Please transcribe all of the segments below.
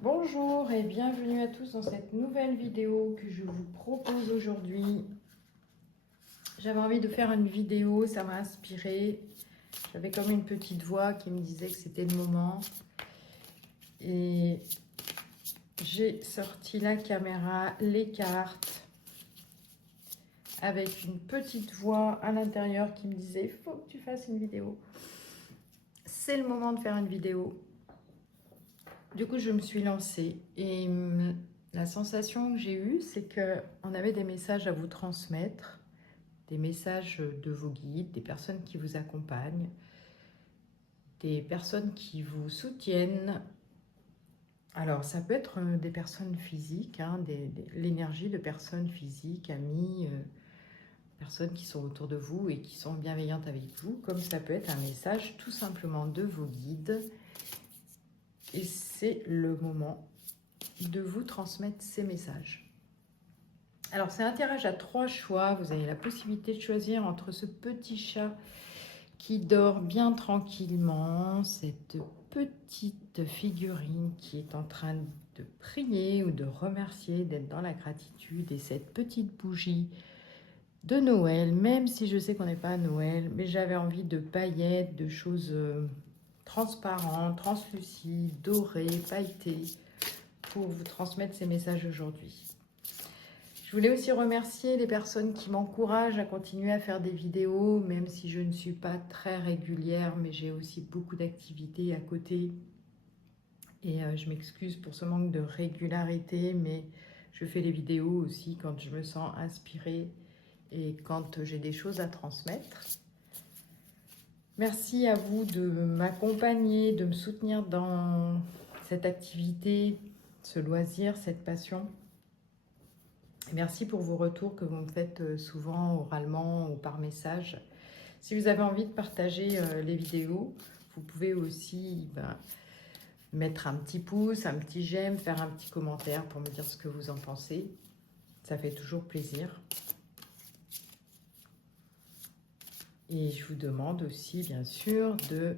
Bonjour et bienvenue à tous dans cette nouvelle vidéo que je vous propose aujourd'hui. J'avais envie de faire une vidéo, ça m'a inspiré. J'avais comme une petite voix qui me disait que c'était le moment. Et j'ai sorti la caméra, les cartes, avec une petite voix à l'intérieur qui me disait « Il faut que tu fasses une vidéo ». C'est le moment de faire une vidéo. Du coup, je me suis lancée et la sensation que j'ai eue, c'est qu'on avait des messages à vous transmettre, des messages de vos guides, des personnes qui vous accompagnent, des personnes qui vous soutiennent. Alors, ça peut être des personnes physiques, hein, l'énergie de personnes physiques, amis, personnes qui sont autour de vous et qui sont bienveillantes avec vous, comme ça peut être un message tout simplement de vos guides. Et c'est le moment de vous transmettre ces messages. Alors, c'est un tirage à 3 choix. Vous avez la possibilité de choisir entre ce petit chat qui dort bien tranquillement, cette petite figurine qui est en train de prier ou de remercier, d'être dans la gratitude, et cette petite bougie de Noël, même si je sais qu'on n'est pas à Noël, mais j'avais envie de paillettes, de choses transparentes, translucides, dorées, pailletées, pour vous transmettre ces messages aujourd'hui. Je voulais aussi remercier les personnes qui m'encouragent à continuer à faire des vidéos, même si je ne suis pas très régulière, mais j'ai aussi beaucoup d'activités à côté. Et je m'excuse pour ce manque de régularité, mais je fais les vidéos aussi quand je me sens inspirée et quand j'ai des choses à transmettre. Merci à vous de m'accompagner, de me soutenir dans cette activité, ce loisir, cette passion. Merci pour vos retours que vous me faites souvent oralement ou par message. Si vous avez envie de partager les vidéos, vous pouvez aussi mettre un petit pouce, un petit j'aime, faire un petit commentaire pour me dire ce que vous en pensez. Ça fait toujours plaisir. Et je vous demande aussi, bien sûr, de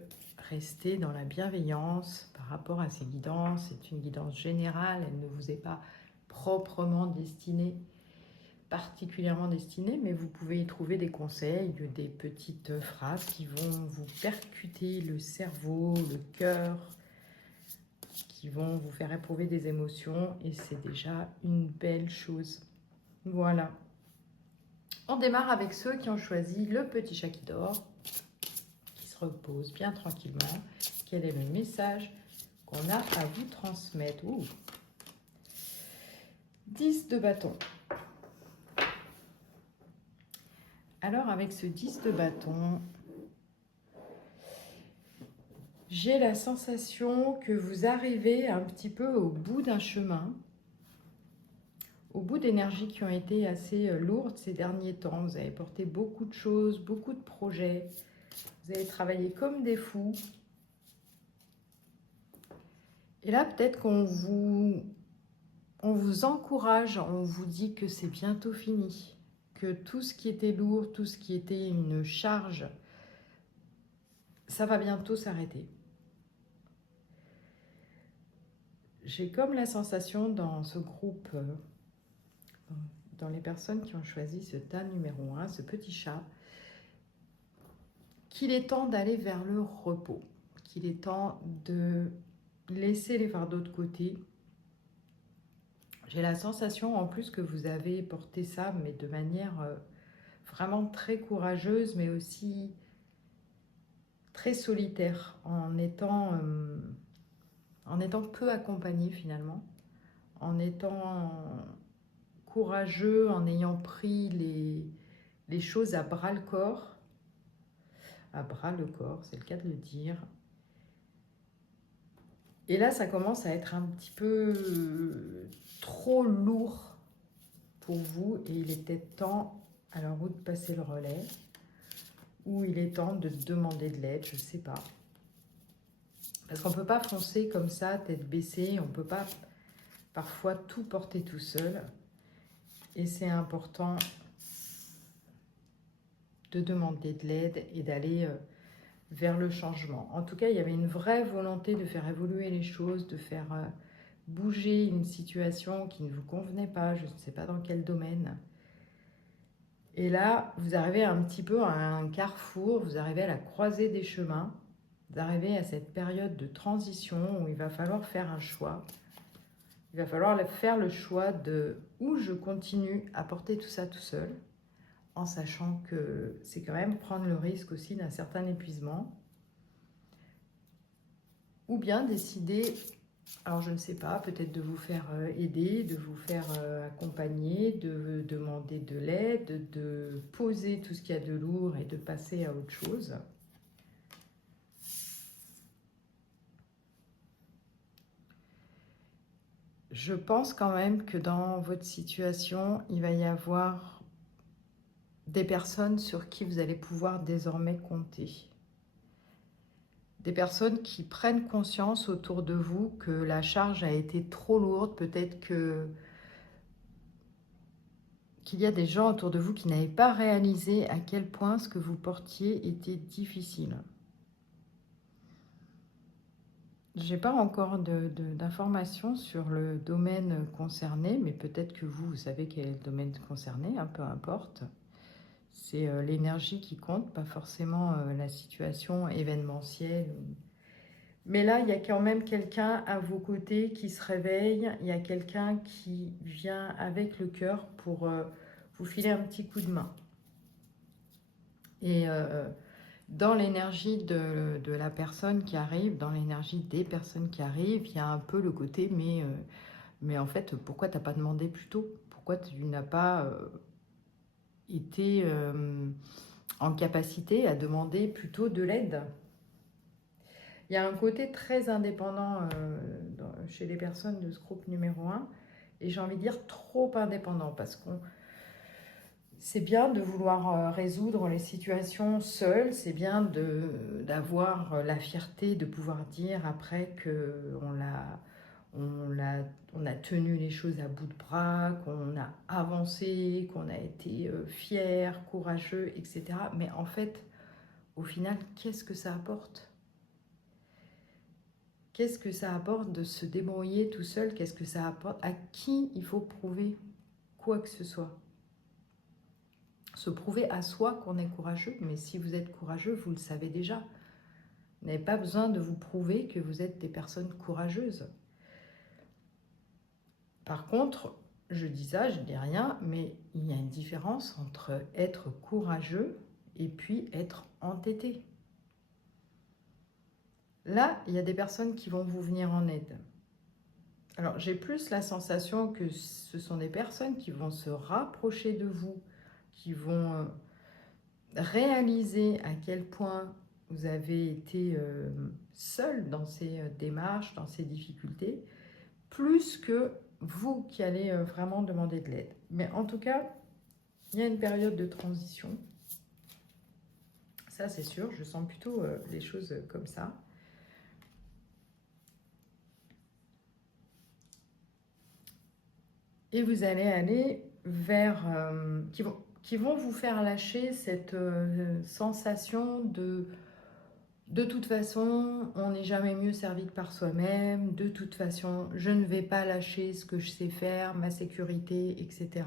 rester dans la bienveillance par rapport à ces guidances. C'est une guidance générale, elle ne vous est pas proprement destinée, particulièrement destinée, mais vous pouvez y trouver des conseils, des petites phrases qui vont vous percuter le cerveau, le cœur, qui vont vous faire éprouver des émotions, et c'est déjà une belle chose. Voilà. On démarre avec ceux qui ont choisi le petit chat qui dort, qui se repose bien tranquillement. Quel est le message qu'on a à vous transmettre? 10 de bâton. Alors, avec ce 10 de bâton, j'ai la sensation que vous arrivez un petit peu au bout d'un chemin, au bout d'énergies qui ont été assez lourdes ces derniers temps. Vous avez porté beaucoup de choses, beaucoup de projets. Vous avez travaillé comme des fous. Et là, peut-être qu'on vous encourage, on vous dit que c'est bientôt fini, que tout ce qui était lourd, tout ce qui était une charge, ça va bientôt s'arrêter. J'ai comme la sensation dans ce groupe, dans les personnes qui ont choisi ce tas numéro 1, ce petit chat, qu'il est temps d'aller vers le repos, qu'il est temps de laisser les fardeaux de côté. J'ai la sensation en plus que vous avez porté ça, mais de manière vraiment très courageuse, mais aussi très solitaire, en étant peu accompagné finalement, en étant courageux, en ayant pris les choses à bras le corps, c'est le cas de le dire. Et là, ça commence à être un petit peu trop lourd pour vous, et il est peut-être temps, alors, ou de passer le relais, ou il est temps de demander de l'aide, je ne sais pas. Parce qu'on ne peut pas foncer comme ça, tête baissée, on ne peut pas parfois tout porter tout seul. Et c'est important de demander de l'aide et d'aller vers le changement. En tout cas, il y avait une vraie volonté de faire évoluer les choses, de faire bouger une situation qui ne vous convenait pas, je ne sais pas dans quel domaine. Et là, vous arrivez un petit peu à un carrefour, vous arrivez à la croisée des chemins, vous arrivez à cette période de transition où il va falloir faire un choix. Il va falloir faire le choix de où je continue à porter tout ça tout seul, en sachant que c'est quand même prendre le risque aussi d'un certain épuisement, ou bien décider, alors je ne sais pas, peut-être de vous faire aider, de vous faire accompagner, de demander de l'aide, de poser tout ce qu'il y a de lourd et de passer à autre chose. Je pense quand même que dans votre situation, il va y avoir des personnes sur qui vous allez pouvoir désormais compter. Des personnes qui prennent conscience autour de vous que la charge a été trop lourde, peut-être qu'il y a des gens autour de vous qui n'avaient pas réalisé à quel point ce que vous portiez était difficile. Je n'ai pas encore d'informations sur le domaine concerné, mais peut-être que vous savez quel est le domaine concerné, hein, peu importe. C'est l'énergie qui compte, pas forcément la situation événementielle. Mais là, il y a quand même quelqu'un à vos côtés qui se réveille, il y a quelqu'un qui vient avec le cœur pour vous filer un petit coup de main. Et dans l'énergie de la personne qui arrive, dans l'énergie des personnes qui arrivent, il y a un peu le côté, mais en fait, pourquoi tu n'as pas demandé plus tôt? Pourquoi tu n'as pas été en capacité à demander plutôt de l'aide? Il y a un côté très indépendant chez les personnes de ce groupe numéro 1, et j'ai envie de dire trop indépendant, parce que c'est bien de vouloir résoudre les situations seul, c'est bien d'avoir la fierté de pouvoir dire après qu'on a tenu les choses à bout de bras, qu'on a avancé, qu'on a été fier, courageux, etc. Mais en fait, au final, qu'est-ce que ça apporte ? Qu'est-ce que ça apporte de se débrouiller tout seul? Qu'est-ce que ça apporte? À qui il faut prouver quoi que ce soit? Se prouver à soi qu'on est courageux, mais si vous êtes courageux, vous le savez déjà. Vous n'avez pas besoin de vous prouver que vous êtes des personnes courageuses. Par contre, je dis ça, je ne dis rien, mais il y a une différence entre être courageux et puis être entêté. Là, il y a des personnes qui vont vous venir en aide. Alors, j'ai plus la sensation que ce sont des personnes qui vont se rapprocher de vous, qui vont réaliser à quel point vous avez été seul dans ces démarches, dans ces difficultés, plus que vous qui allez vraiment demander de l'aide. Mais en tout cas, il y a une période de transition. Ça, c'est sûr, je sens plutôt les choses comme ça. Et vous allez aller vers... qui vont vous faire lâcher cette sensation de toute façon, on n'est jamais mieux servi que par soi-même, de toute façon, je ne vais pas lâcher ce que je sais faire, ma sécurité, etc.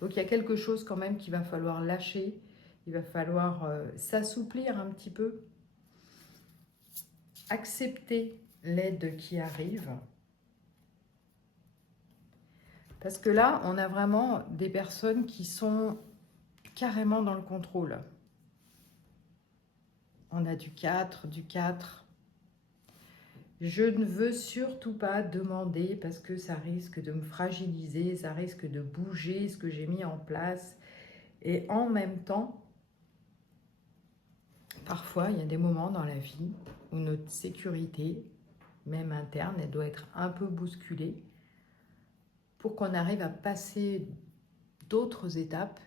Donc il y a quelque chose quand même qu'il va falloir lâcher, il va falloir s'assouplir un petit peu, accepter l'aide qui arrive. Parce que là, on a vraiment des personnes qui sont carrément dans le contrôle. On a du 4, du 4. Je ne veux surtout pas demander parce que ça risque de me fragiliser, ça risque de bouger ce que j'ai mis en place. Et en même temps, parfois, il y a des moments dans la vie où notre sécurité, même interne, elle doit être un peu bousculée pour qu'on arrive à passer d'autres étapes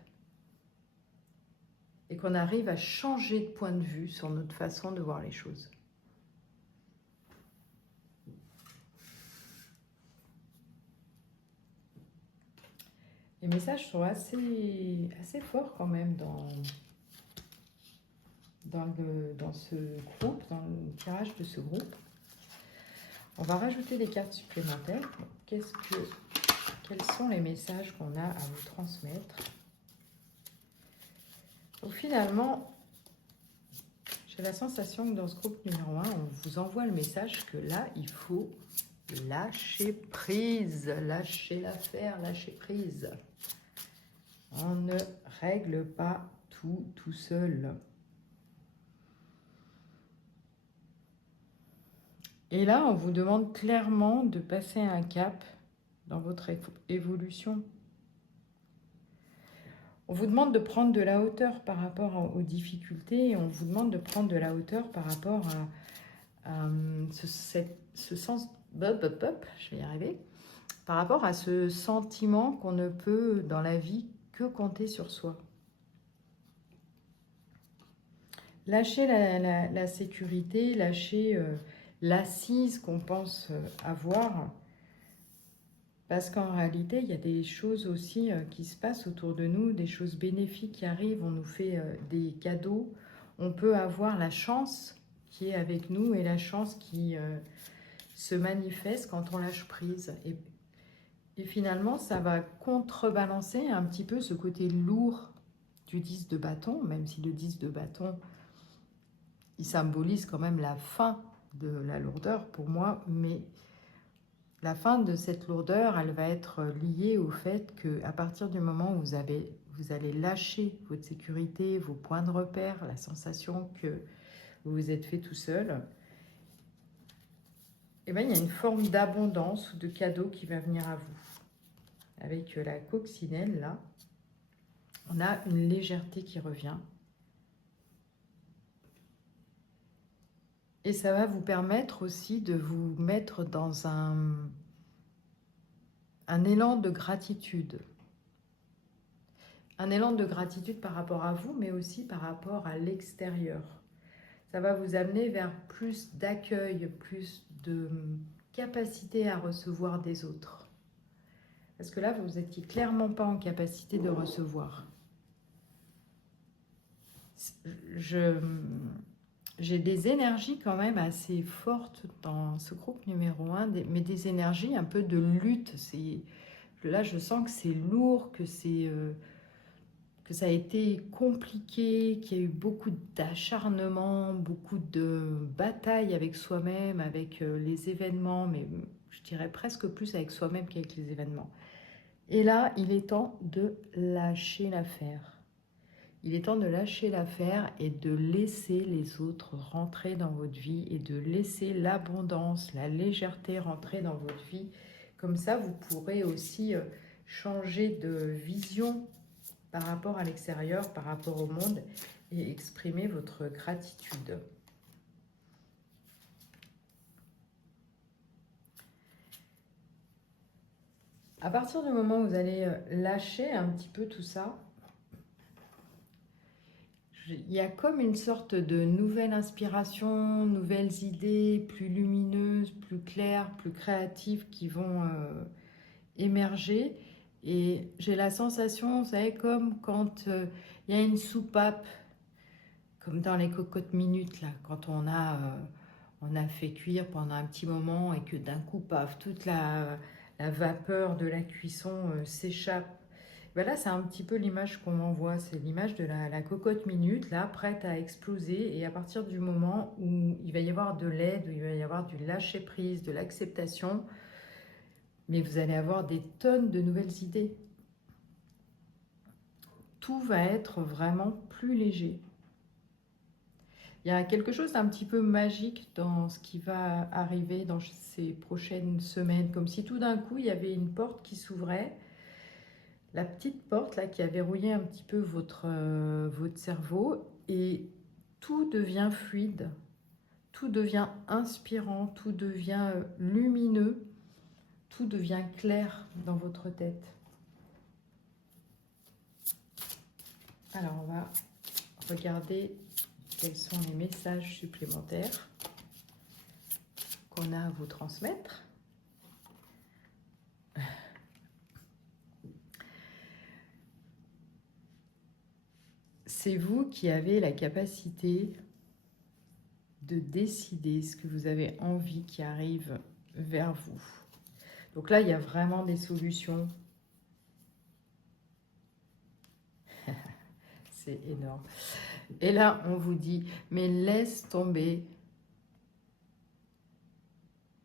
et qu'on arrive à changer de point de vue sur notre façon de voir les choses. Les messages sont assez forts quand même dans ce groupe, dans le tirage de ce groupe. On va rajouter des cartes supplémentaires. Quels sont les messages qu'on a à vous transmettre? Donc finalement, j'ai la sensation que dans ce groupe numéro 1, on vous envoie le message que là, il faut lâcher prise, lâcher l'affaire, lâcher prise. On ne règle pas tout seul. Et là, on vous demande clairement de passer un cap dans votre évolution. On vous demande de prendre de la hauteur par rapport aux difficultés et on vous demande de prendre de la hauteur par rapport à ce sens... je vais y arriver. Par rapport à ce sentiment qu'on ne peut dans la vie que compter sur soi. Lâcher la sécurité, lâcher l'assise qu'on pense avoir, parce qu'en réalité, il y a des choses aussi qui se passent autour de nous, des choses bénéfiques qui arrivent, on nous fait des cadeaux, on peut avoir la chance qui est avec nous et la chance qui se manifeste quand on lâche prise. Et finalement, ça va contrebalancer un petit peu ce côté lourd du 10 de bâton, même si le 10 de bâton, il symbolise quand même la fin de la lourdeur pour moi, mais la fin de cette lourdeur, elle va être liée au fait qu'à partir du moment où vous allez lâcher votre sécurité, vos points de repère, la sensation que vous vous êtes fait tout seul, et bien, il y a une forme d'abondance ou de cadeau qui va venir à vous. Avec la coccinelle, là, on a une légèreté qui revient. Et ça va vous permettre aussi de vous mettre dans un élan de gratitude. Un élan de gratitude par rapport à vous, mais aussi par rapport à l'extérieur. Ça va vous amener vers plus d'accueil, plus de capacité à recevoir des autres. Parce que là, vous n'étiez clairement pas en capacité de recevoir. J'ai des énergies quand même assez fortes dans ce groupe numéro 1, mais des énergies un peu de lutte. Là, je sens que c'est lourd, que ça a été compliqué, qu'il y a eu beaucoup d'acharnement, beaucoup de batailles avec soi-même, avec les événements, mais je dirais presque plus avec soi-même qu'avec les événements. Et là, il est temps de lâcher l'affaire. Il est temps de lâcher l'affaire et de laisser les autres rentrer dans votre vie et de laisser l'abondance, la légèreté rentrer dans votre vie. Comme ça, vous pourrez aussi changer de vision par rapport à l'extérieur, par rapport au monde et exprimer votre gratitude. À partir du moment où vous allez lâcher un petit peu tout ça, il y a comme une sorte de nouvelle inspiration, nouvelles idées plus lumineuses, plus claires, plus créatives qui vont émerger. Et j'ai la sensation, vous savez, comme quand il y a une soupape, comme dans les cocottes minutes, là, quand on a fait cuire pendant un petit moment et que d'un coup, paf, toute la vapeur de la cuisson s'échappe. Ben là, c'est un petit peu l'image qu'on m'envoie, c'est l'image de la cocotte minute, là, prête à exploser. Et à partir du moment où il va y avoir de l'aide, où il va y avoir du lâcher-prise, de l'acceptation, mais vous allez avoir des tonnes de nouvelles idées. Tout va être vraiment plus léger. Il y a quelque chose d'un petit peu magique dans ce qui va arriver dans ces prochaines semaines, comme si tout d'un coup, il y avait une porte qui s'ouvrait, la petite porte là qui a verrouillé un petit peu votre cerveau, et tout devient fluide, tout devient inspirant, tout devient lumineux, tout devient clair dans votre tête. Alors, on va regarder quels sont les messages supplémentaires qu'on a à vous transmettre. C'est vous qui avez la capacité de décider ce que vous avez envie qui arrive vers vous. Donc là, il y a vraiment des solutions. C'est énorme. Et là, on vous dit, mais laisse tomber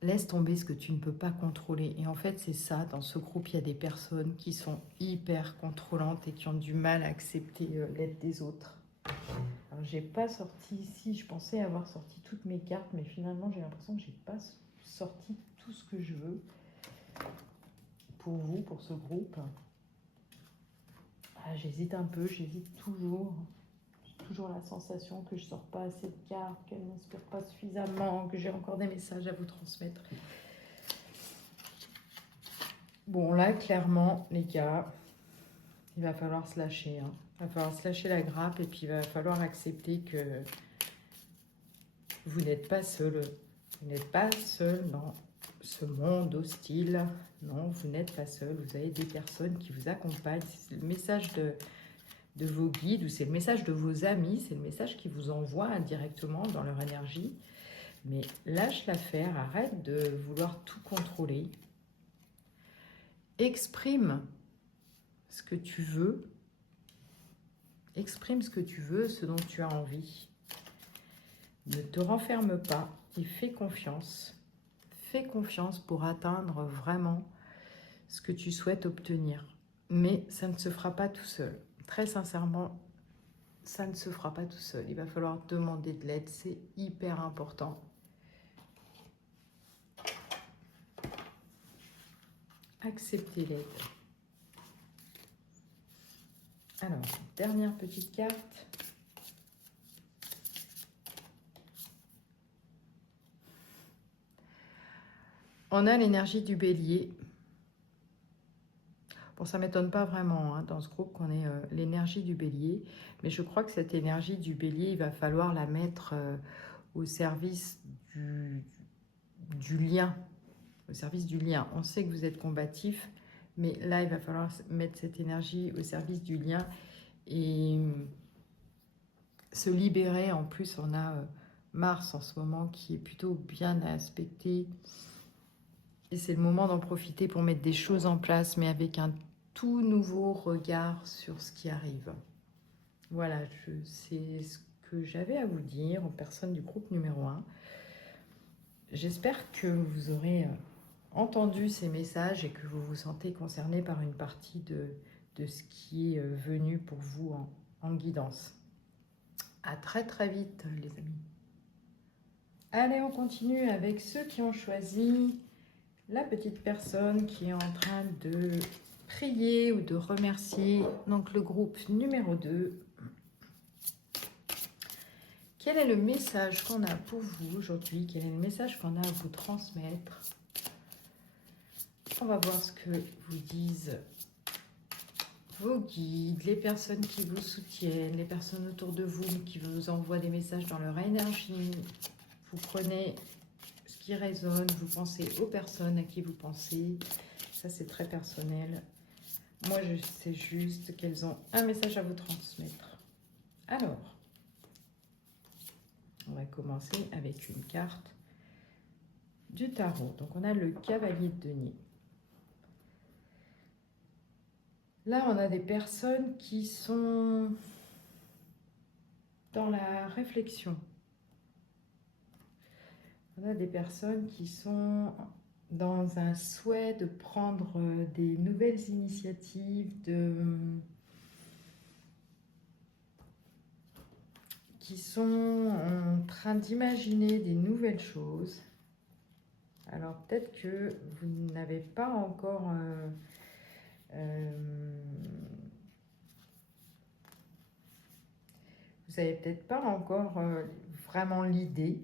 ce que tu ne peux pas contrôler. Et en fait, c'est ça, dans ce groupe, il y a des personnes qui sont hyper contrôlantes et qui ont du mal à accepter l'aide des autres. Alors, j'ai pas sorti ici, je pensais avoir sorti toutes mes cartes, mais finalement, j'ai l'impression que j'ai pas sorti tout ce que je veux pour vous, pour ce groupe. Ah, j'hésite un peu, j'hésite toujours. J'ai toujours la sensation que je sors pas assez de cartes, qu'elles ne m'inspirent pas suffisamment, que j'ai encore des messages à vous transmettre. Bon, là, clairement, les gars, il va falloir se lâcher. Hein. Il va falloir se lâcher la grappe et puis il va falloir accepter que vous n'êtes pas seul. Vous n'êtes pas seul dans ce monde hostile. Non, vous n'êtes pas seul. Vous avez des personnes qui vous accompagnent. C'est le message de vos guides ou c'est le message de vos amis. C'est le message qu'ils vous envoient indirectement dans leur énergie. Mais lâche l'affaire. Arrête de vouloir tout contrôler. Exprime ce que tu veux. Exprime ce que tu veux, ce dont tu as envie. Ne te renferme pas et fais confiance. Fais confiance pour atteindre vraiment ce que tu souhaites obtenir. Mais ça ne se fera pas tout seul. Très sincèrement, ça ne se fera pas tout seul. Il va falloir demander de l'aide, c'est hyper important. Accepter l'aide. Alors, dernière petite carte. On a l'énergie du bélier. Bon, ça ne m'étonne pas vraiment hein, dans ce groupe qu'on ait l'énergie du bélier. Mais je crois que cette énergie du bélier, il va falloir la mettre au service du lien. Au service du lien. On sait que vous êtes combatif, mais là, il va falloir mettre cette énergie au service du lien et se libérer. En plus, on a Mars en ce moment qui est plutôt bien aspecté. Et c'est le moment d'en profiter pour mettre des choses en place, mais avec un tout nouveau regard sur ce qui arrive. Voilà, c'est ce que j'avais à vous dire aux personnes du groupe numéro 1. J'espère que vous aurez entendu ces messages et que vous vous sentez concerné par une partie de ce qui est venu pour vous en guidance. À très très vite les amis. Allez, on continue avec ceux qui ont choisi la petite personne qui est en train de prier ou de remercier. Donc le groupe numéro 2. Quel est le message qu'on a pour vous aujourd'hui? Quel est le message qu'on a à vous transmettre? On va voir ce que vous disent vos guides, les personnes qui vous soutiennent, les personnes autour de vous qui vous envoient des messages dans leur énergie. Vous prenez ce qui résonne, vous pensez aux personnes à qui vous pensez. Ça, c'est très personnel. Moi, je sais juste qu'elles ont un message à vous transmettre. Alors, on va commencer avec une carte du tarot. Donc, on a le cavalier de denier. Là, on a des personnes qui sont dans la réflexion. On a des personnes qui sont dans un souhait de prendre des nouvelles initiatives, qui sont en train d'imaginer des nouvelles choses. Alors peut-être que vous n'avez pas encore vous n'avez peut-être pas encore vraiment l'idée.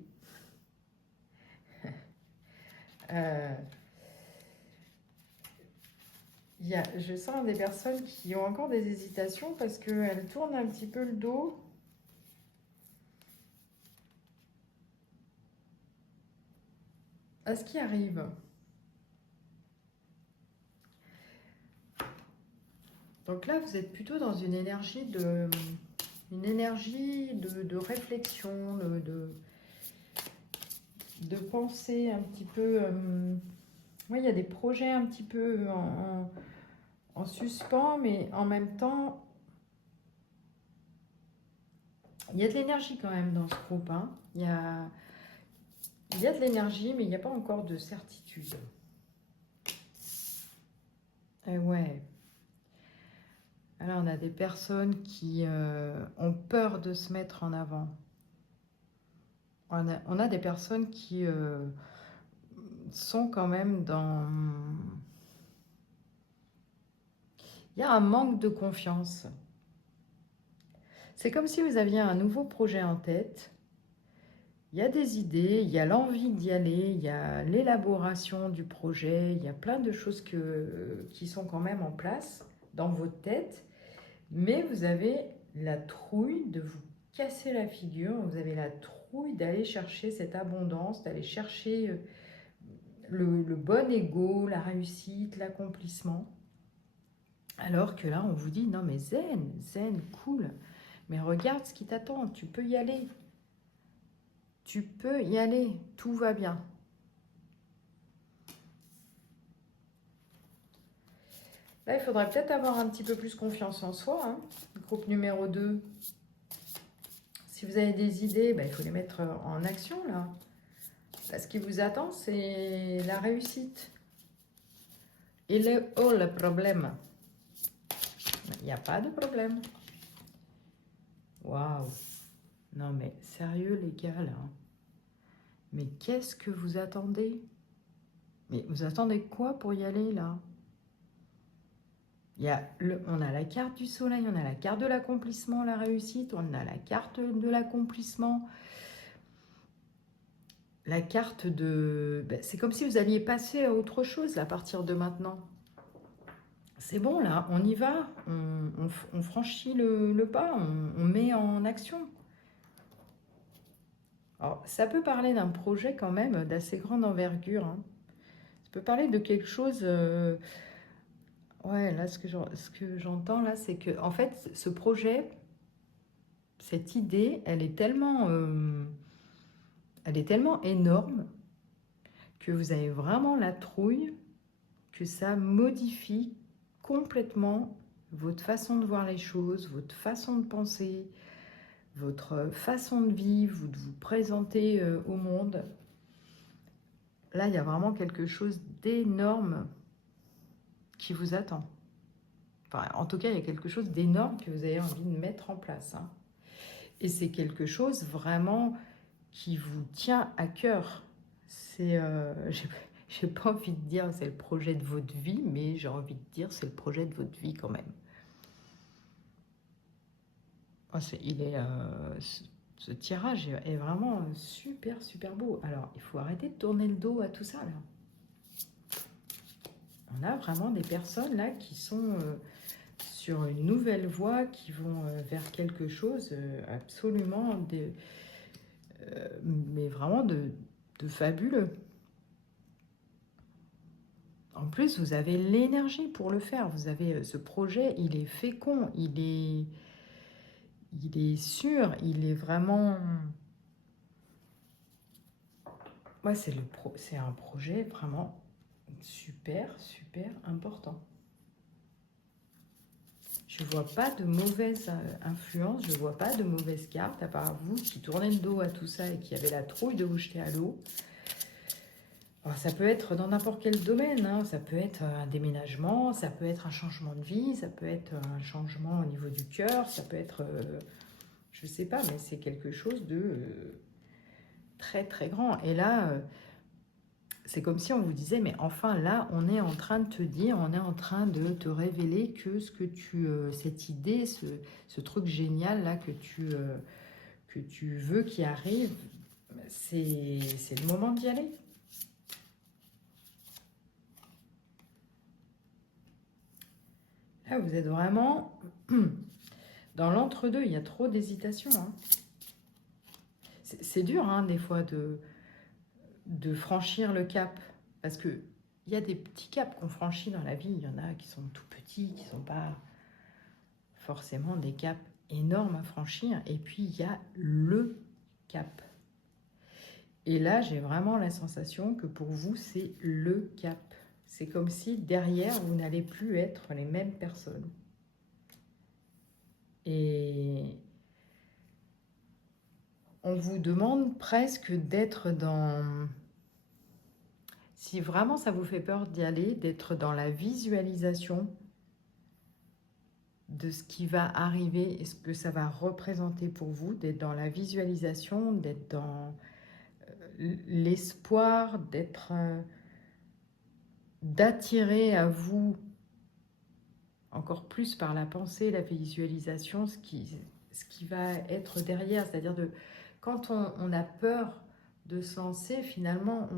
Je sens des personnes qui ont encore des hésitations parce qu'elles tournent un petit peu le dos. À ce qui arrive. Donc là, vous êtes plutôt dans une énergie de réflexion, de penser un petit peu. Oui, il y a des projets un petit peu en suspens, mais en même temps, il y a de l'énergie quand même dans ce groupe, hein. Il y a de l'énergie, mais il n'y a pas encore de certitude. Et ouais. Alors, on a des personnes qui ont peur de se mettre en avant. On a des personnes qui sont quand même dans... Il y a un manque de confiance. C'est comme si vous aviez un nouveau projet en tête. Il y a des idées, il y a l'envie d'y aller, il y a l'élaboration du projet, il y a plein de choses qui sont quand même en place dans votre tête, mais vous avez la trouille de vous casser la figure, vous avez la trouille d'aller chercher cette abondance, d'aller chercher le bon ego, la réussite, l'accomplissement. Alors que là, on vous dit, non mais zen, cool, mais regarde ce qui t'attend, tu peux y aller. Tu peux y aller, tout va bien. Là, il faudrait peut-être avoir un petit peu plus confiance en soi, hein. Groupe numéro 2. Si vous avez des idées, il faut les mettre en action, là. Ce qui vous attend, c'est la réussite. Et le problème. Il n'y a pas de problème. Waouh. Non, mais sérieux, les gars, là. Mais qu'est-ce que vous attendez? Mais vous attendez quoi pour y aller, là? On a la carte du soleil, on a la carte de l'accomplissement, la réussite, on a la carte de l'accomplissement, la carte de... c'est comme si vous alliez passer à autre chose à partir de maintenant. C'est bon là, on y va, on franchit le pas, on met en action. Alors, ça peut parler d'un projet quand même d'assez grande envergure, hein. Ça peut parler de quelque chose... Ouais, là, ce que j'entends, là, c'est que, en fait, ce projet, cette idée, elle est tellement énorme que vous avez vraiment la trouille que ça modifie complètement votre façon de voir les choses, votre façon de penser, votre façon de vivre, de vous présenter au monde. Là, il y a vraiment quelque chose d'énorme qui vous attend. Enfin, en tout cas, il y a quelque chose d'énorme que vous avez envie de mettre en place, hein. Et c'est quelque chose vraiment qui vous tient à cœur. C'est, j'ai pas envie de dire c'est le projet de votre vie, mais j'ai envie de dire c'est le projet de votre vie quand même. Oh, ce tirage est vraiment super, super beau. Alors, il faut arrêter de tourner le dos à tout ça, là. On a vraiment des personnes, là, qui sont sur une nouvelle voie, qui vont vers quelque chose absolument... mais vraiment de fabuleux. En plus, vous avez l'énergie pour le faire. Vous avez ce projet, il est fécond, il est sûr, il est vraiment... Ouais, c'est un projet vraiment super, super important. Je ne vois pas de mauvaise influence, je ne vois pas de mauvaise carte, à part vous qui tournez le dos à tout ça et qui avez la trouille de vous jeter à l'eau. Alors, ça peut être dans n'importe quel domaine, hein. Ça peut être un déménagement, ça peut être un changement de vie, ça peut être un changement au niveau du cœur, ça peut être, je ne sais pas, mais c'est quelque chose de très très grand. Et là, c'est comme si on vous disait, mais enfin là, on est en train de te dire, on est en train de te révéler que ce que cette idée, ce truc génial là que tu veux qui arrive, c'est le moment d'y aller. Là, vous êtes vraiment dans l'entre-deux, il y a trop d'hésitation, hein. C'est dur, hein, des fois, de franchir le cap. Parce qu'il y a des petits caps qu'on franchit dans la vie. Il y en a qui sont tout petits, qui ne sont pas forcément des caps énormes à franchir. Et puis, il y a le cap. Et là, j'ai vraiment la sensation que pour vous, c'est le cap. C'est comme si derrière, vous n'allez plus être les mêmes personnes. Et on vous demande presque d'être dans... Si vraiment ça vous fait peur d'y aller, d'être dans la visualisation de ce qui va arriver et ce que ça va représenter pour vous, d'être dans la visualisation, d'être dans l'espoir, d'attirer à vous encore plus par la pensée, la visualisation, ce qui va être derrière. C'est-à-dire quand on a peur de se lancer, finalement,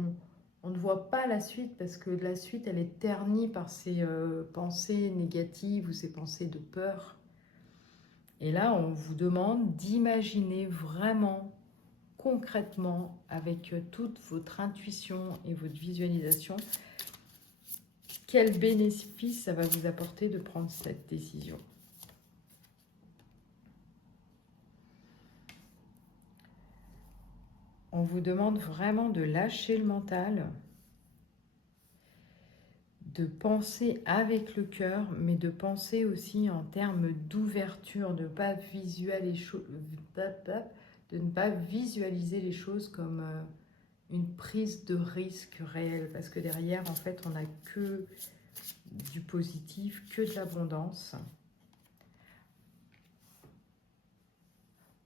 on ne voit pas la suite parce que la suite, elle est ternie par ces pensées négatives ou ces pensées de peur. Et là, on vous demande d'imaginer vraiment, concrètement, avec toute votre intuition et votre visualisation, quel bénéfice ça va vous apporter de prendre cette décision. On vous demande vraiment de lâcher le mental, de penser avec le cœur, mais de penser aussi en termes d'ouverture, de ne pas visualiser les choses comme une prise de risque réelle, parce que derrière, en fait, on n'a que du positif, que de l'abondance.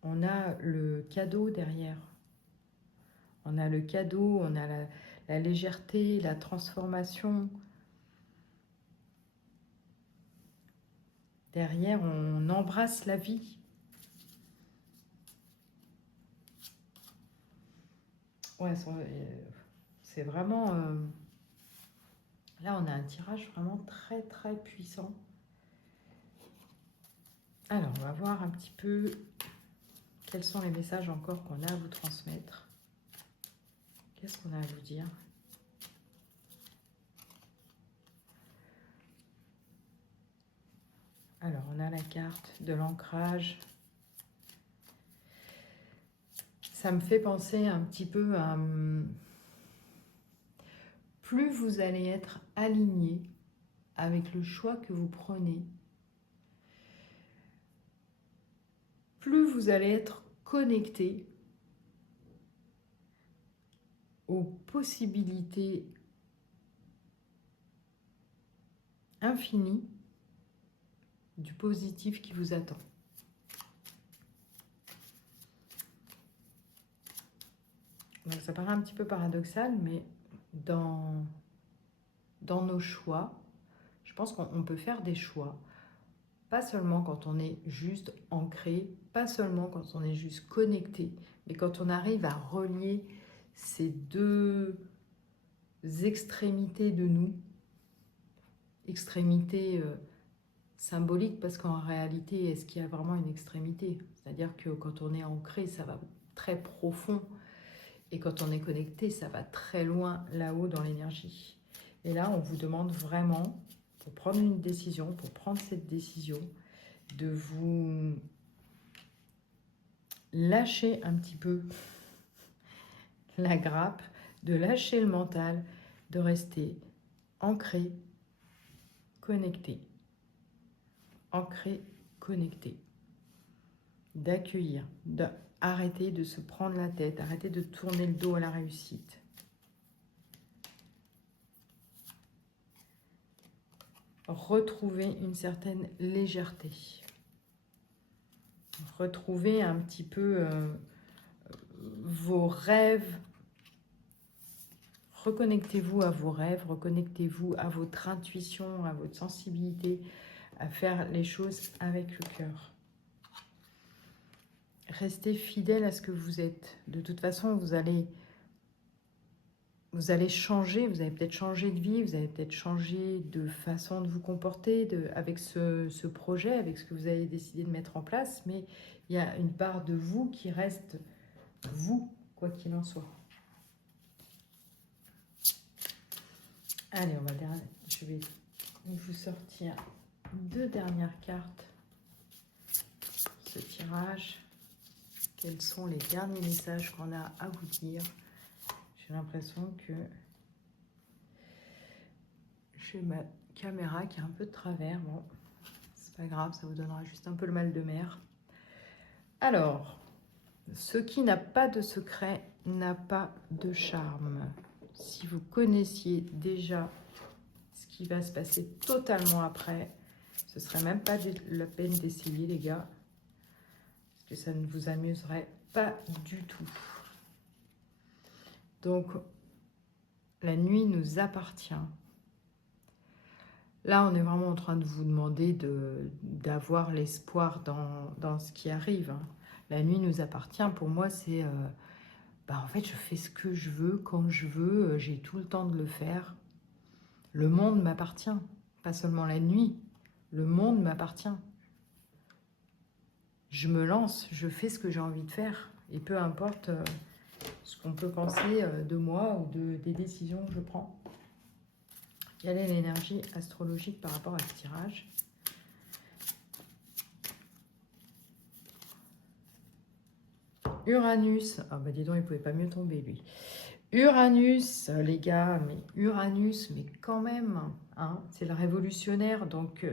On a le cadeau derrière. On a le cadeau, on a la légèreté, la transformation. Derrière, on embrasse la vie. Ouais, c'est vraiment... Là, on a un tirage vraiment très, très puissant. Alors, on va voir un petit peu quels sont les messages encore qu'on a à vous transmettre. Qu'est-ce qu'on a à vous dire ? Alors, on a la carte de l'ancrage. Ça me fait penser un petit peu à... Plus vous allez être aligné avec le choix que vous prenez, plus vous allez être connecté aux possibilités infinies du positif qui vous attend. Donc ça paraît un petit peu paradoxal, mais dans nos choix, je pense qu'on peut faire des choix, pas seulement quand on est juste ancré, pas seulement quand on est juste connecté, mais quand on arrive à relier ces deux extrémités de nous, extrémités symboliques, parce qu'en réalité, est-ce qu'il y a vraiment une extrémité? C'est-à-dire que quand on est ancré, ça va très profond, et quand on est connecté, ça va très loin là-haut dans l'énergie. Et là, on vous demande vraiment, pour prendre une décision, pour prendre cette décision, de vous lâcher un petit peu la grappe, de lâcher le mental, de rester ancré, connecté. Ancré, connecté. D'accueillir, d'arrêter de se prendre la tête, arrêter de tourner le dos à la réussite. Retrouver une certaine légèreté. Retrouver un petit peu vos rêves. Reconnectez-vous à vos rêves, reconnectez-vous à votre intuition, à votre sensibilité, à faire les choses avec le cœur. Restez fidèle à ce que vous êtes. De toute façon, vous allez changer, vous allez peut-être changer de vie, vous allez peut-être changer de façon de vous comporter avec ce projet, avec ce que vous avez décidé de mettre en place, mais il y a une part de vous qui reste vous, quoi qu'il en soit. Allez, je vais vous sortir 2 dernières cartes, ce tirage. Quels sont les derniers messages qu'on a à vous dire? J'ai l'impression que j'ai ma caméra qui est un peu de travers. Bon, c'est pas grave, ça vous donnera juste un peu le mal de mer. Alors, ce qui n'a pas de secret n'a pas de charme. Si vous connaissiez déjà ce qui va se passer totalement après, ce serait même pas la peine d'essayer, les gars, parce que ça ne vous amuserait pas du tout. Donc, la nuit nous appartient. Là, on est vraiment en train de vous demander d'avoir l'espoir dans ce qui arrive. La nuit nous appartient. Pour moi, c'est... en fait, je fais ce que je veux, quand je veux. J'ai tout le temps de le faire. Le monde m'appartient. Pas seulement la nuit. Le monde m'appartient. Je me lance. Je fais ce que j'ai envie de faire. Et peu importe ce qu'on peut penser de moi ou des décisions que je prends. Quelle est l'énergie astrologique par rapport à ce tirage? Uranus. Ah bah dis donc, il ne pouvait pas mieux tomber, lui. Uranus, les gars, mais Uranus, mais quand même, hein, c'est le révolutionnaire, donc...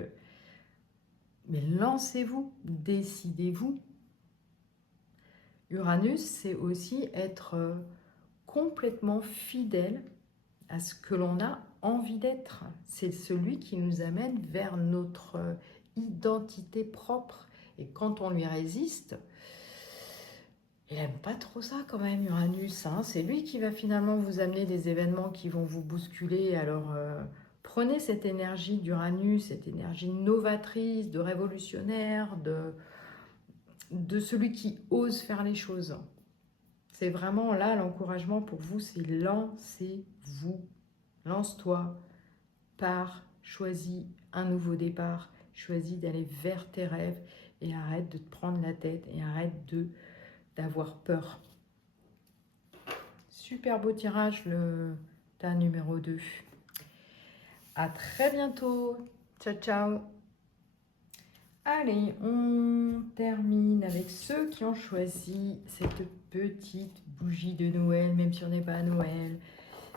mais lancez-vous, décidez-vous. Uranus, c'est aussi être complètement fidèle à ce que l'on a envie d'être. C'est celui qui nous amène vers notre identité propre. Et quand on lui résiste, il n'aime pas trop ça quand même, Uranus. Hein. C'est lui qui va finalement vous amener des événements qui vont vous bousculer. Alors, prenez cette énergie d'Uranus, cette énergie novatrice, de révolutionnaire, de celui qui ose faire les choses. C'est vraiment là, l'encouragement pour vous, c'est lancez-vous. Lance-toi, pars, choisis un nouveau départ, choisis d'aller vers tes rêves et arrête de te prendre la tête et arrête d'avoir peur. Super beau tirage, le tas numéro 2. À très bientôt. Ciao, ciao. Allez, on termine avec ceux qui ont choisi cette petite bougie de Noël, même si on n'est pas à Noël,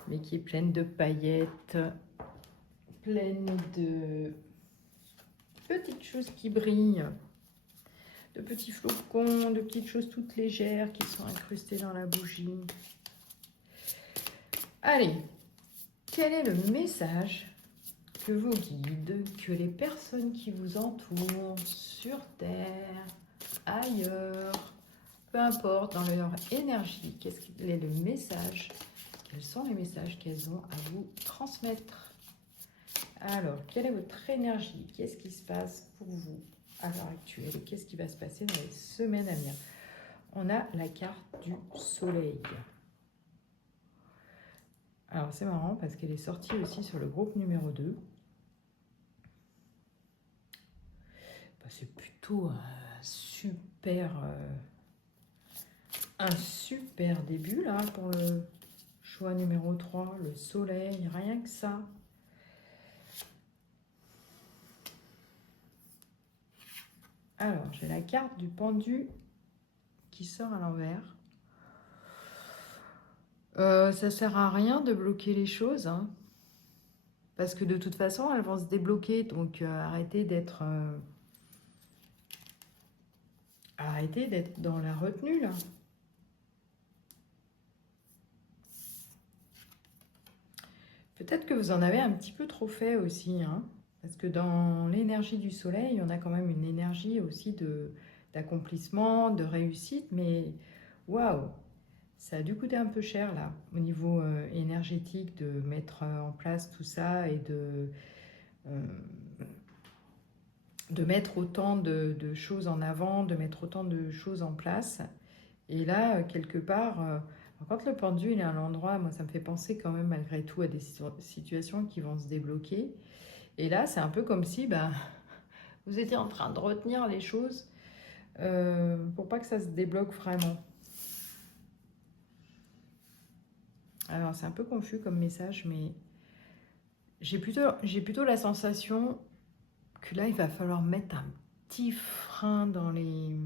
mais qui est pleine de paillettes, pleine de petites choses qui brillent, de petits flocons, de petites choses toutes légères qui sont incrustées dans la bougie. Allez, quel est le message que vos guides, que les personnes qui vous entourent, sur Terre, ailleurs, peu importe, dans leur énergie, quel est le message, quels sont les messages qu'elles ont à vous transmettre? Alors, quelle est votre énergie? Qu'est-ce qui se passe pour vous à l'heure actuelle? Et qu'est-ce qui va se passer dans les semaines à venir? On a la carte du soleil. Alors, c'est marrant parce qu'elle est sortie aussi sur le groupe numéro 2. C'est plutôt un super début là pour le choix numéro 3, le soleil, rien que ça. Alors, j'ai la carte du pendu qui sort à l'envers. Ça sert à rien de bloquer les choses, hein, parce que de toute façon, elles vont se débloquer. Donc, arrêtez d'être dans la retenue, là. Peut-être que vous en avez un petit peu trop fait aussi, hein, parce que dans l'énergie du soleil, on a quand même une énergie aussi d'accomplissement, de réussite, mais waouh, ça a dû coûter un peu cher, là, au niveau énergétique, de mettre en place tout ça et de mettre autant de choses en avant, de mettre autant de choses en place. Et là, quelque part, quand le pendu il est à l'endroit, moi ça me fait penser quand même malgré tout à des situations qui vont se débloquer. Et là, c'est un peu comme si vous étiez en train de retenir les choses pour pas que ça se débloque vraiment. Alors, c'est un peu confus comme message, mais j'ai plutôt la sensation que là, il va falloir mettre un petit frein dans les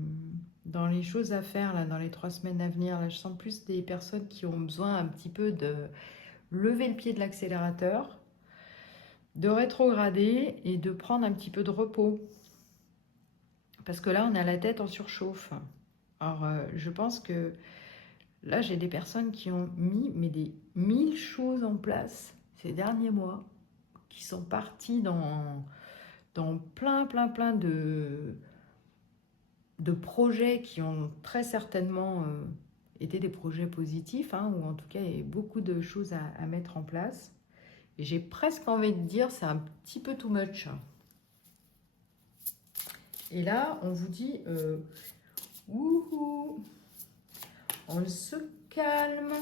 dans les choses à faire, là, dans les 3 semaines à venir. Là, je sens plus des personnes qui ont besoin un petit peu de lever le pied de l'accélérateur, de rétrograder et de prendre un petit peu de repos. Parce que là, on a la tête en surchauffe. Alors, je pense que là, j'ai des personnes qui ont mis mais des 1000 choses en place ces derniers mois, qui sont parties dans plein de projets qui ont très certainement été des projets positifs, hein, ou en tout cas, il y a eu beaucoup de choses à mettre en place. Et j'ai presque envie de dire, c'est un petit peu too much. Et là, on vous dit, wouhou, on se calme,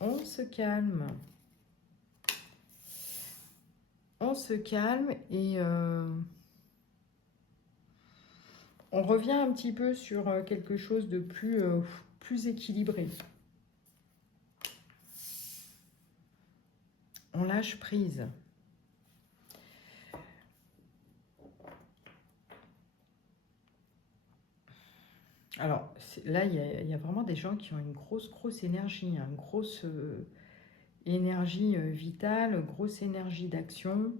on se calme, on se calme et on revient un petit peu sur quelque chose de plus équilibré. On lâche prise. Alors là, il y a vraiment des gens qui ont une grosse énergie, une grosse énergie vitale, grosse énergie d'action.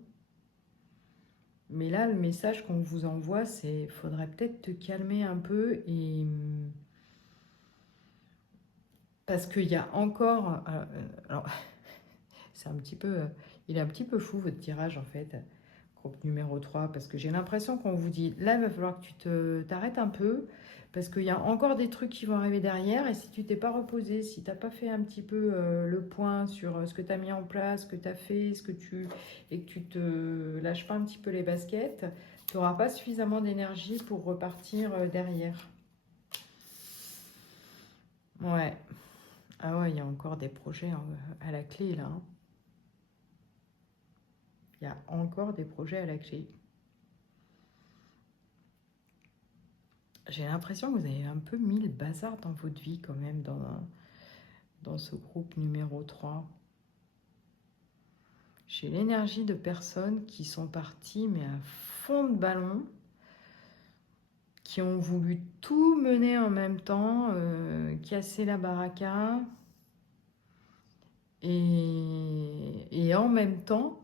Mais là, le message qu'on vous envoie, c'est faudrait peut-être te calmer un peu et parce qu'il y a encore, alors c'est un petit peu, il est un petit peu fou votre tirage en fait, groupe numéro 3, parce que j'ai l'impression qu'on vous dit là, il va falloir que tu t'arrêtes un peu. Parce qu'il y a encore des trucs qui vont arriver derrière et si tu t'es pas reposé, si tu n'as pas fait un petit peu le point sur ce que tu as mis en place, ce que tu as fait, et que tu te lâches pas un petit peu les baskets, tu n'auras pas suffisamment d'énergie pour repartir derrière. Ouais. Ah ouais, il y a encore des projets à la clé là. Hein. Il y a encore des projets à la clé. J'ai l'impression que vous avez un peu mis le bazar dans votre vie quand même dans ce groupe numéro 3. J'ai l'énergie de personnes qui sont parties mais à fond de ballon, qui ont voulu tout mener en même temps, casser la baraka. Et en même temps,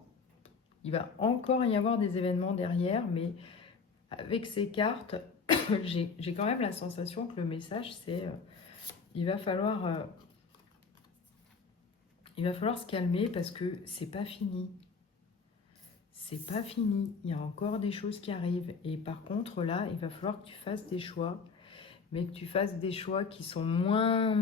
il va encore y avoir des événements derrière, mais avec ces cartes, j'ai quand même la sensation que le message, c'est il va falloir se calmer parce que c'est pas fini. C'est pas fini. Il y a encore des choses qui arrivent. Et par contre, là, il va falloir que tu fasses des choix, mais que tu fasses des choix qui sont moins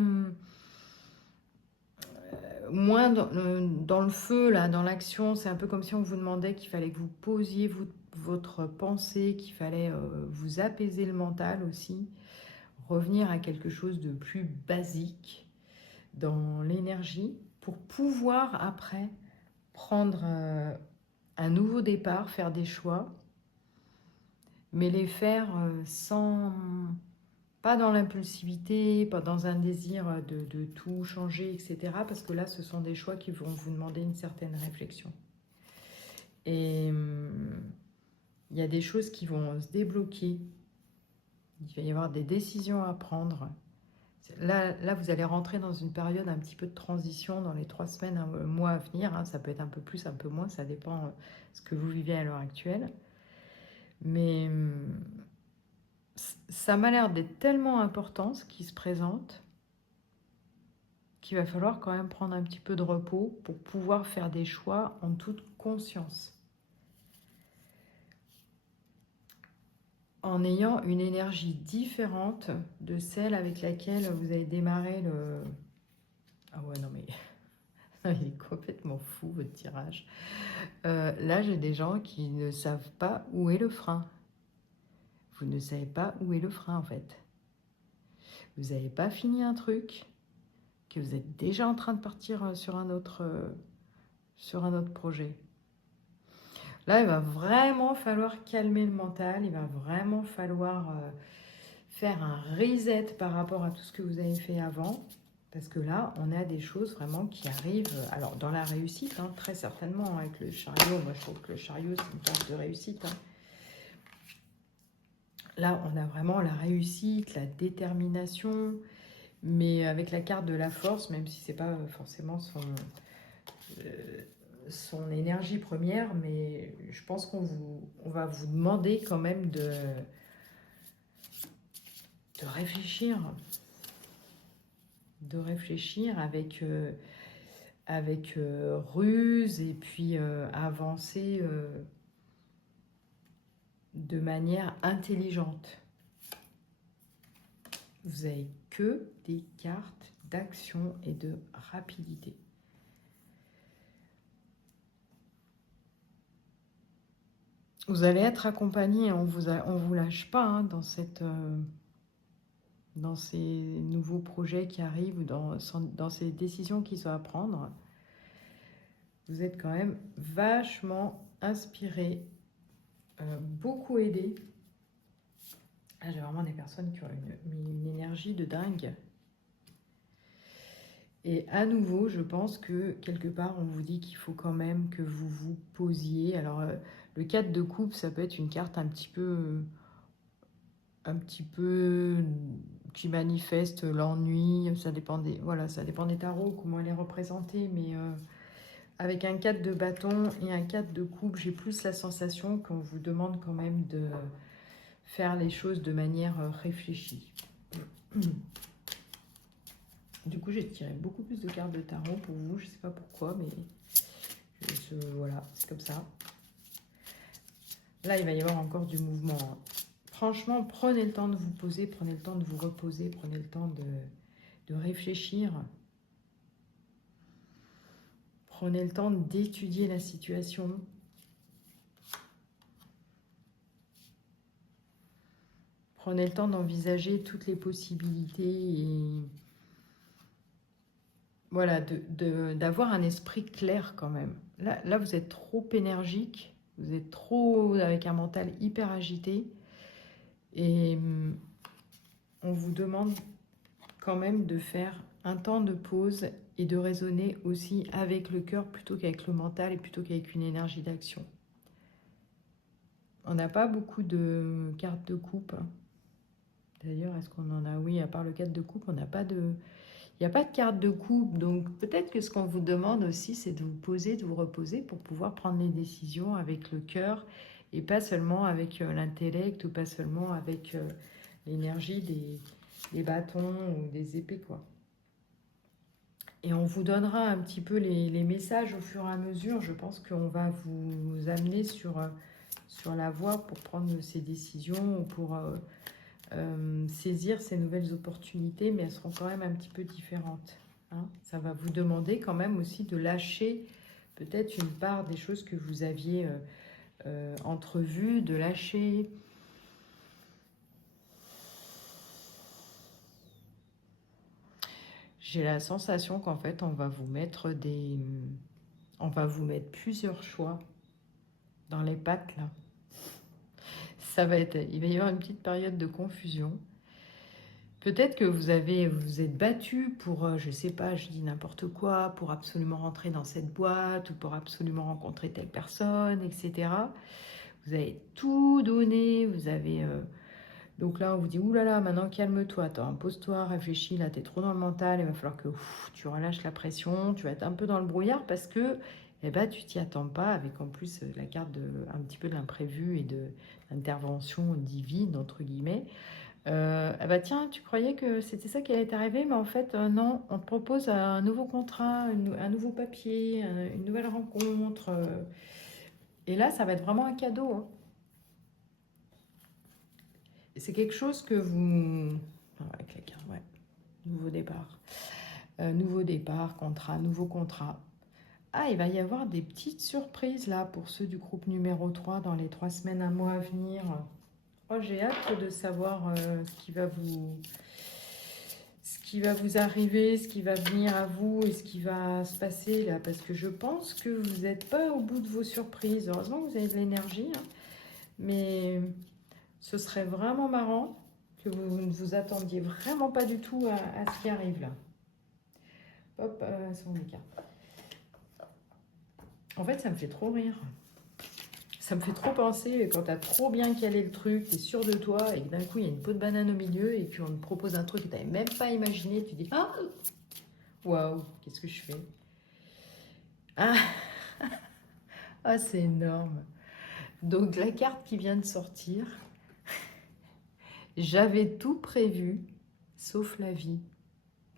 dans le feu, là, dans l'action. C'est un peu comme si on vous demandait qu'il fallait que vous posiez votre pensée, qu'il fallait vous apaiser le mental aussi, revenir à quelque chose de plus basique dans l'énergie pour pouvoir après prendre un nouveau départ, faire des choix, mais les faire sans... Pas dans l'impulsivité, pas dans un désir de tout changer, etc. Parce que là, ce sont des choix qui vont vous demander une certaine réflexion. Et il y a des choses qui vont se débloquer. Il va y avoir des décisions à prendre. Là, vous allez rentrer dans une période un petit peu de transition dans les 3 semaines, un mois à venir. Hein. Ça peut être un peu plus, un peu moins, ça dépend de ce que vous vivez à l'heure actuelle. Mais ça m'a l'air d'être tellement important ce qui se présente qu'il va falloir quand même prendre un petit peu de repos pour pouvoir faire des choix en toute conscience. En ayant une énergie différente de celle avec laquelle vous avez démarré le... Ah ouais, non mais... il est complètement fou votre tirage. Là, j'ai des gens qui ne savent pas où est le frein. Vous ne savez pas où est le frein en fait. Vous n'avez pas fini un truc, que vous êtes déjà en train de partir sur un autre projet. Là, il va vraiment falloir calmer le mental, il va vraiment falloir faire un reset par rapport à tout ce que vous avez fait avant. Parce que là, on a des choses vraiment qui arrivent, alors dans la réussite, hein, très certainement, avec le chariot. Moi, je trouve que le chariot, c'est une carte de réussite. Hein. Là, on a vraiment la réussite, la détermination, mais avec la carte de la force, même si c'est pas forcément son énergie première, mais je pense on va vous demander quand même de réfléchir. De réfléchir avec ruse et puis avancer de manière intelligente. Vous avez que des cartes d'action et de rapidité. Vous allez être accompagné, on vous lâche pas hein, dans ces nouveaux projets qui arrivent, dans ces décisions qui sont à prendre. Vous êtes quand même vachement inspiré, beaucoup aidé. Là, j'ai vraiment des personnes qui ont une énergie de dingue. Et à nouveau, je pense que quelque part, on vous dit qu'il faut quand même que vous vous posiez. Alors, le 4 de coupe, ça peut être une carte un petit peu qui manifeste l'ennui. Ça dépend des tarots, comment elle est représentée. Mais avec un 4 de bâton et un 4 de coupe, j'ai plus la sensation qu'on vous demande quand même de faire les choses de manière réfléchie. Du coup, j'ai tiré beaucoup plus de cartes de tarot pour vous. Je ne sais pas pourquoi, mais voilà, c'est comme ça. Là, il va y avoir encore du mouvement. Franchement, prenez le temps de vous poser, prenez le temps de vous reposer, prenez le temps de réfléchir. Prenez le temps d'étudier la situation. Prenez le temps d'envisager toutes les possibilités et voilà, d'avoir un esprit clair quand même. Là, vous êtes trop énergique, vous êtes trop avec un mental hyper agité et on vous demande quand même de faire un temps de pause et de raisonner aussi avec le cœur plutôt qu'avec le mental et plutôt qu'avec une énergie d'action. On n'a pas beaucoup de cartes de coupe. D'ailleurs, est-ce qu'on en a? Oui, à part le 4 de coupe, on n'a pas de... Il n'y a pas de carte de coupe, donc peut-être que ce qu'on vous demande aussi, c'est de vous poser, de vous reposer pour pouvoir prendre les décisions avec le cœur et pas seulement avec l'intellect ou pas seulement avec l'énergie des bâtons ou des épées, quoi. Et on vous donnera un petit peu les messages au fur et à mesure. Je pense qu'on va vous amener sur la voie pour prendre ces décisions ou pour saisir ces nouvelles opportunités, mais elles seront quand même un petit peu différentes. Hein. Ça va vous demander quand même aussi de lâcher peut-être une part des choses que vous aviez entrevues, de lâcher... J'ai la sensation qu'en fait, on va vous mettre plusieurs choix dans les pattes, là. Il va y avoir une petite période de confusion. Peut-être que vous êtes battu pour, je sais pas, je dis n'importe quoi, pour absolument rentrer dans cette boîte ou pour absolument rencontrer telle personne, etc. Vous avez tout donné, vous avez... Donc là, on vous dit, oulala, maintenant calme-toi, attends, pose-toi, réfléchis, là, t'es trop dans le mental, il va falloir que tu relâches la pression, tu vas être un peu dans le brouillard parce que eh ben, tu t'y attends pas, avec en plus la carte un petit peu de l'imprévu et de l'intervention divine, entre guillemets. Ah bah tiens, tu croyais que c'était ça qui allait t'arriver, mais en fait, non, on te propose un nouveau contrat, un nouveau papier, une nouvelle rencontre. Et là, ça va être vraiment un cadeau. Hein. C'est quelque chose que vous... Avec la carte, ouais. Nouveau départ. Nouveau départ, contrat, nouveau contrat. Ah, il va y avoir des petites surprises là pour ceux du groupe numéro 3 dans les 3 semaines, un mois à venir. Oh, j'ai hâte de savoir ce qui va vous arriver, ce qui va venir à vous et ce qui va se passer là, parce que je pense que vous n'êtes pas au bout de vos surprises. Heureusement que vous avez de l'énergie, hein, mais ce serait vraiment marrant que vous ne vous attendiez vraiment pas du tout à ce qui arrive là. Hop, sont les cartes. En fait, ça me fait trop rire. Ça me fait trop penser quand tu as trop bien calé le truc, tu es sûr de toi et que d'un coup il y a une peau de banane au milieu et qu'on te propose un truc que tu n'avais même pas imaginé. Tu dis ah, waouh, qu'est-ce que je fais? Ah, ah c'est énorme. Donc la carte qui vient de sortir, j'avais tout prévu sauf la vie.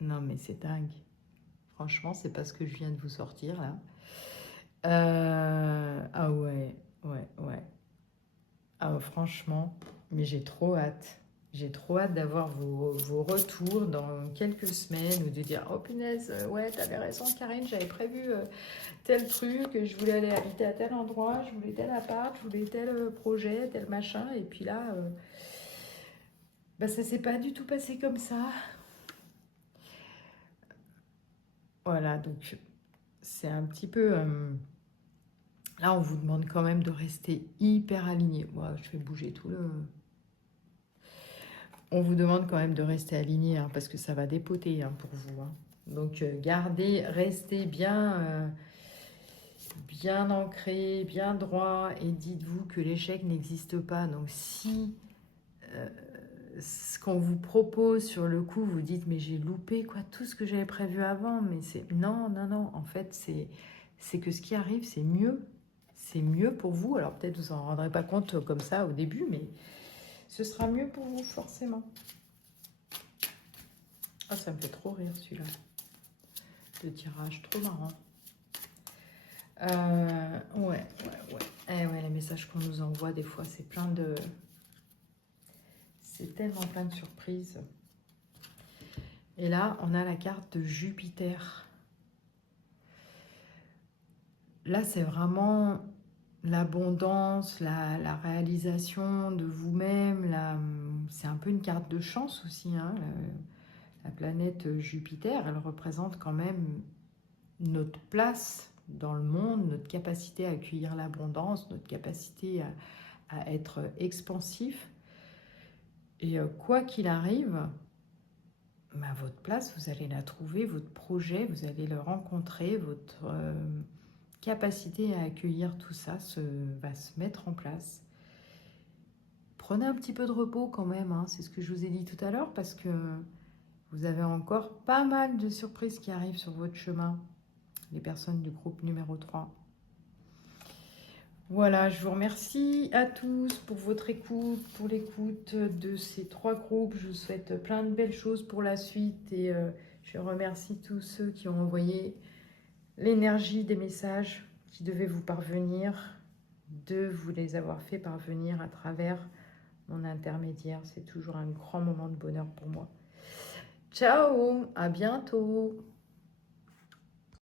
Non mais c'est dingue. Franchement, c'est pas ce que je viens de vous sortir là. Ah ouais, ouais. Ah, franchement, mais j'ai trop hâte. J'ai trop hâte d'avoir vos retours dans quelques semaines ou de dire oh punaise, ouais, t'avais raison, Karine, j'avais prévu tel truc, je voulais aller habiter à tel endroit, je voulais tel appart, je voulais tel projet, tel machin, et puis là, bah, ça s'est pas du tout passé comme ça. Voilà, donc c'est un petit peu. Là, on vous demande quand même de rester hyper aligné. Moi, je fais bouger tout le. On vous demande quand même de rester aligné hein, parce que ça va dépoter hein, pour vous. Hein. Donc, restez bien ancré, bien droit et dites-vous que l'échec n'existe pas. Donc, si ce qu'on vous propose sur le coup, vous dites mais j'ai loupé quoi tout ce que j'avais prévu avant, mais c'est non. En fait, c'est que ce qui arrive, c'est mieux. C'est mieux pour vous. Alors peut-être vous en rendrez pas compte comme ça au début, mais ce sera mieux pour vous forcément. Ah, ça me fait trop rire celui-là. Le tirage, trop marrant. Ouais. Eh ouais, les messages qu'on nous envoie, des fois, c'est plein de... C'est tellement plein de surprises. Et là, on a la carte de Jupiter. Là, c'est vraiment l'abondance, la réalisation de vous-même. C'est un peu une carte de chance aussi. Hein, la planète Jupiter, elle représente quand même notre place dans le monde, notre capacité à accueillir l'abondance, notre capacité à être expansif. Et quoi qu'il arrive, bah, votre place, vous allez la trouver, votre projet, vous allez le rencontrer, votre capacité à accueillir tout ça va se mettre en place. Prenez un petit peu de repos quand même, hein, c'est ce que je vous ai dit tout à l'heure, parce que vous avez encore pas mal de surprises qui arrivent sur votre chemin, les personnes du groupe numéro 3. Voilà, je vous remercie à tous pour votre écoute, pour l'écoute de ces 3 groupes. Je vous souhaite plein de belles choses pour la suite et je remercie tous ceux qui ont envoyé l'énergie des messages qui devaient vous parvenir, de vous les avoir fait parvenir à travers mon intermédiaire. C'est toujours un grand moment de bonheur pour moi. Ciao, à bientôt.